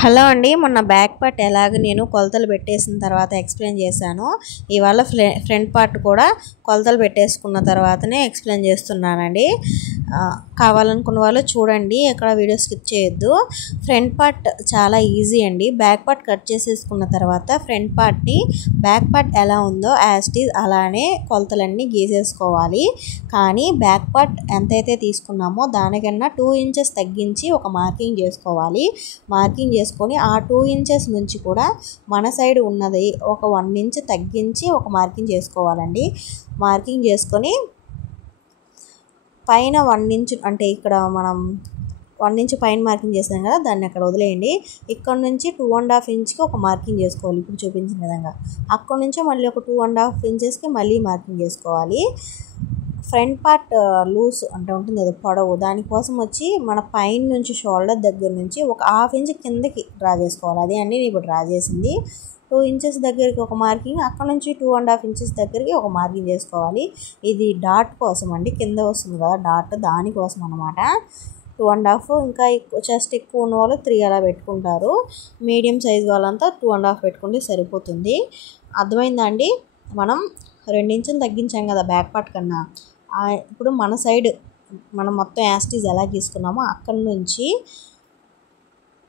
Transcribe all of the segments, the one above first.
Hello అండి, మొన్న back part ఎలాగ నేను కొలతలు పెట్టేసిన తర్వాత ఎక్స్ప్లెయిన్ చేశాను. ఇవాళ ఫ్రంట్ పార్ట్ కూడా కొలతలు పెట్టేసుకున్న తర్వాతనే ఎక్స్ప్లెయిన్ చేస్తున్నానండి. కావాలనుకున్న వాళ్ళు చూడండి, ఎక్కడ వీడియో స్కిప్ చేయొద్దు. ఫ్రంట్ పార్ట్ చాలా ఈజీ అండి. బ్యాక్ పార్ట్ కట్ చేసేసుకున్న తర్వాత ఫ్రంట్ పార్ట్ని బ్యాక్ పార్ట్ ఎలా ఉందో యాజ్ ఇట్ ఈజ్ అలానే కొలతలన్నీ గీసేసుకోవాలి. కానీ బ్యాక్ పార్ట్ ఎంతైతే తీసుకున్నామో దానికన్నా 2 ఇంచెస్ తగ్గించి ఒక మార్కింగ్ చేసుకోవాలి. మార్కింగ్ చేసుకొని ఆ 2 ఇంచెస్ నుంచి కూడా మన సైడ్ ఉన్నది ఒక 1 ఇంచ్ తగ్గించి ఒక మార్కింగ్ చేసుకోవాలండి. మార్కింగ్ చేసుకొని పైన 1 ఇంచ్ అంటే ఇక్కడ మనం 1 ఇంచ్ పైన మార్కింగ్ చేసాం కదా, దాన్ని అక్కడ వదిలేయండి. ఇక్కడ నుంచి 2.5 ఇంచ్కి ఒక మార్కింగ్ చేసుకోవాలి. ఇప్పుడు చూపించిన విధంగా అక్కడ నుంచి మళ్ళీ ఒక 2.5 ఇంచెస్కి మళ్ళీ మార్కింగ్ చేసుకోవాలి. ఫ్రంట్ పార్ట్ లూజ్ అంటే ఉంటుంది కదా పొడవు, దానికోసం వచ్చి మన పైన నుంచి షోల్డర్ దగ్గర నుంచి ఒక 1/2 ఇంచ్ కిందకి డ్రా చేసుకోవాలి. అదే అండి నేను ఇప్పుడు డ్రా చేసింది. 2 ఇంచెస్ దగ్గరికి ఒక మార్కింగ్, అక్కడ నుంచి 2.5 ఇంచెస్ దగ్గరికి ఒక మార్కింగ్ చేసుకోవాలి. ఇది డాట్ కోసం అండి, కింద వస్తుంది కదా డాట్, దానికోసం అనమాట. 2.5 ఇంకా చెస్ట్ ఎక్కువ ఉన్న వాళ్ళు 3 అలా పెట్టుకుంటారు. మీడియం సైజ్ వాళ్ళంతా 2.5 పెట్టుకుంటే సరిపోతుంది. అర్థమైందా అండి? మనం 2 ఇంచులు తగ్గించాం కదా బ్యాక్ పార్ట్ కన్నా. ఇప్పుడు మన సైడ్ మనం మొత్తం యాస్టీజ్ ఎలా గీసుకున్నామో అక్కడి నుంచి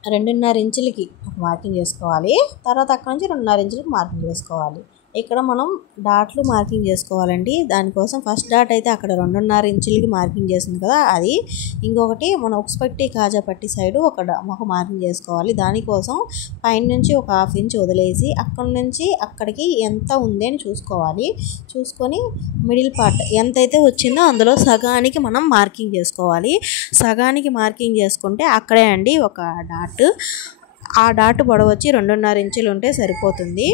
2.5 ఇంచులకి మార్కింగ్ చేసుకోవాలి. తర్వాత అక్కడ నుంచి 2.5 ఇంచులకి మార్కింగ్ చేసుకోవాలి. ఇక్కడ మనం డాట్లు మార్కింగ్ చేసుకోవాలండి. దానికోసం ఫస్ట్ డాట్ అయితే అక్కడ 2.5 ఇంచులకి మార్కింగ్ చేసింది కదా అది. ఇంకొకటి మన ఉక్స్పట్టి కాజాపట్టి సైడు ఒక మార్కింగ్ చేసుకోవాలి. దానికోసం పైన నుంచి ఒక 1/2 ఇంచ్ వదిలేసి అక్కడి నుంచి అక్కడికి ఎంత ఉంది అని చూసుకోవాలి. చూసుకొని మిడిల్ పార్ట్ ఎంతైతే వచ్చిందో అందులో సగానికి మనం మార్కింగ్ చేసుకోవాలి. సగానికి మార్కింగ్ చేసుకుంటే అక్కడే అండి ఒక డాట్. ఆ డాట్ పొడవు వచ్చి 2.5 ఇంచులు ఉంటే సరిపోతుంది.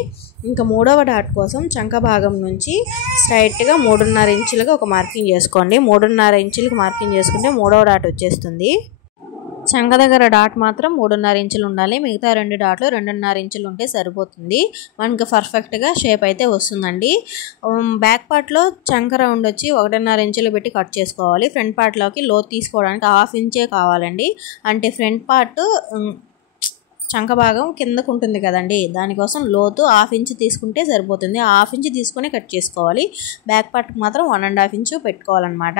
ఇంకా మూడవ డాట్ కోసం చంక భాగం నుంచి స్ట్రైట్గా 3.5 ఇంచులుగా ఒక మార్కింగ్ చేసుకోండి. 3.5 ఇంచులకి మార్కింగ్ చేసుకుంటే మూడవ డాట్ వచ్చేస్తుంది. చంక దగ్గర డాట్ మాత్రం 3.5 ఇంచులు ఉండాలి. మిగతా 2 డాట్లు 2.5 ఇంచులు ఉంటే సరిపోతుంది. మనకి పర్ఫెక్ట్గా షేప్ అయితే వస్తుందండి. బ్యాక్ పార్ట్లో చంక రౌండ్ వచ్చి 1.5 ఇంచులు పెట్టి కట్ చేసుకోవాలి. ఫ్రంట్ పార్ట్లోకి లోతు తీసుకోవడానికి 1/2 ఇంచే కావాలండి. అంటే ఫ్రంట్ పార్ట్ చంక భాగం కిందకు ఉంటుంది కదండి, దానికోసం లోతు 1/2 ఇంచ్ తీసుకుంటే సరిపోతుంది. 1/2 ఇంచ్ తీసుకుని కట్ చేసుకోవాలి. బ్యాక్ పార్ట్కి మాత్రం 1.5 ఇంచ్ పెట్టుకోవాలన్నమాట.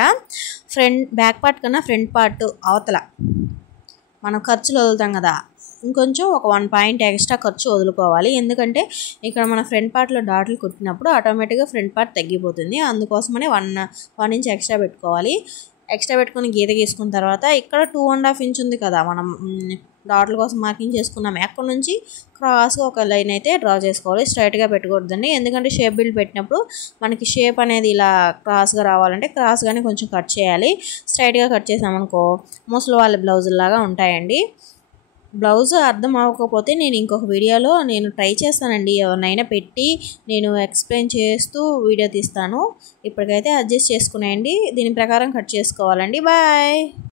బ్యాక్ పార్ట్ కన్నా ఫ్రంట్ పార్ట్ అవతల మనం ఖర్చులు వదులుతాం కదా, ఇంకొంచెం ఒక 1 పాయింట్ ఎక్స్ట్రా ఖర్చు వదులుకోవాలి. ఎందుకంటే ఇక్కడ మన ఫ్రంట్ పార్ట్లో డాట్లు కుట్టినప్పుడు ఆటోమేటిక్గా ఫ్రంట్ పార్ట్ తగ్గిపోతుంది. అందుకోసమని 1 ఇంచ్ ఎక్స్ట్రా పెట్టుకోవాలి. ఎక్స్ట్రా పెట్టుకుని గీత గీసుకున్న తర్వాత ఇక్కడ 2.5 ఇంచ్ ఉంది కదా మనం డాట్ల కోసం మార్కింగ్ చేసుకున్నాము. అక్కడ నుంచి క్రాస్గా ఒక లైన్ అయితే డ్రా చేసుకోవాలి. స్ట్రైట్గా పెట్టకూడదండి, ఎందుకంటే షేప్ బిల్డ్ పెట్టినప్పుడు మనకి షేప్ అనేది ఇలా క్రాస్గా రావాలంటే క్రాస్గానే కొంచెం కట్ చేయాలి. స్ట్రైట్గా కట్ చేసామనుకో ముసలి వాళ్ళ బ్లౌజుల్లాగా ఉంటాయండి. బ్లౌజ్ అర్థం అవ్వకపోతే నేను ఇంకొక వీడియోలో నేను ట్రై చేస్తానండి, ఎవరినైనా పెట్టి నేను ఎక్స్ప్లెయిన్ చేస్తూ వీడియో తీస్తాను. ఇప్పటికైతే అడ్జస్ట్ చేసుకునేయండి. దీని ప్రకారం కట్ చేసుకోవాలండి. బాయ్.